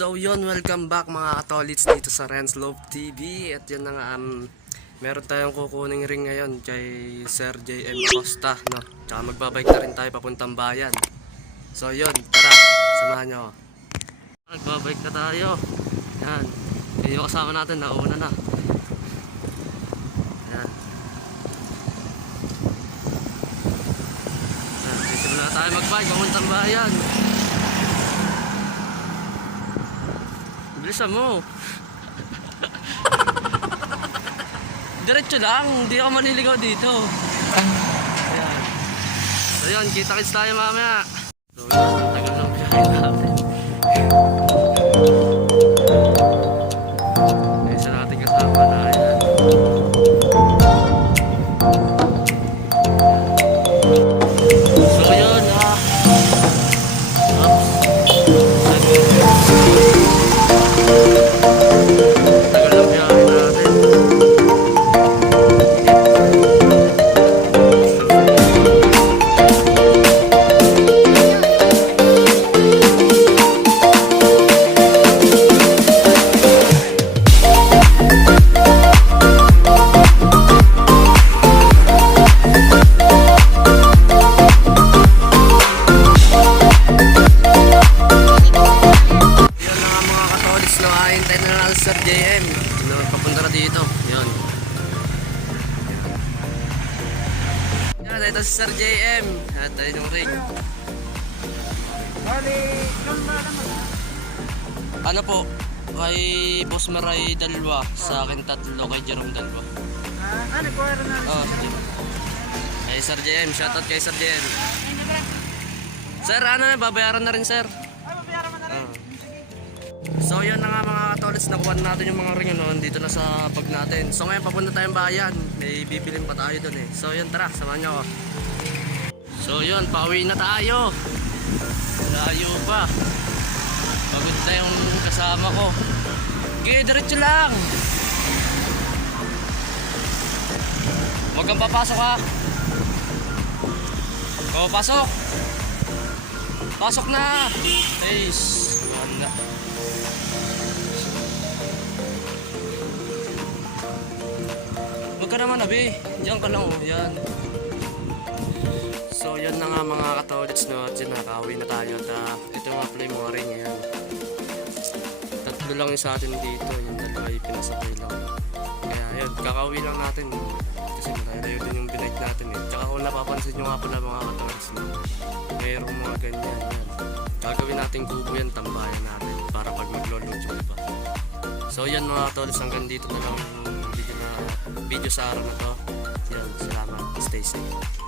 So yun, welcome back mga katolits dito sa Renz Love TV. At yun na nga, meron tayong kukuning ring ngayon kay Sir JM Acosta, no? Tsaka magbabike na rin tayo papuntang bayan. So yun, tara, samahan nyo ako. Magbabike na tayo. Yan, yung kasama natin, nauna na. Yan. Yan, sisimula na tayo magbike papuntang bayan. Bilisan mo. Diretso lang, hindi ako maniligaw dito. Ayan. So yun, kita-kits tayo mamaya. So yun, tagal ng biyahe natin. Isa natin kasama na yan. So yun, tagal ng biyahe natin. Sir JM, papunta na dito. Yun. Yan, ito si Sir JM. At tayo yung ring. Ano po? Kay Boss Maray dalawa, sa akin tatlo, kay Jerome dalawa. Nagkuwara na rin. Kay Sir JM, shoutout kay Sir JM. Sir, ano na, babayaran na rin sir. Babayaran mo na rin. So yun na nga mga katolits, nakuha natin yung mga ring noon dito na sa bag natin. So ngayon papunta tayong bayan, may bibilin pa tayo dun eh. So yun, tara, samahan nyo ako. So yun, pauwi na tayo. Layo pa. Pagod na yung kasama ko. Okay, diretso lang. Huwag kang papasok ha. O, pasok. Pasok na. Ace. Wala. Huwag ka naman abi. Diyan ka lang oh. Yan. So yan na nga mga katolits, no? At yun, nakauwi na tayo. At ito nga pala yung mga ring yan. Tatlo lang yung sa atin dito. Yung dalawa yung pinasabay lang. Kaya yun, kakauwi lang natin. Kasi malayo din yung binight natin eh. Tsaka kung napapansin nyo nga pala mga katolits, no? Mayroong mga ganyan yan. Gagawin natin kubo yan, tambayan natin para pag maglo-load yung iba. So yan mga katolits, hanggang dito na lang yung video sa araw na to. Yan, salamat. Stay safe.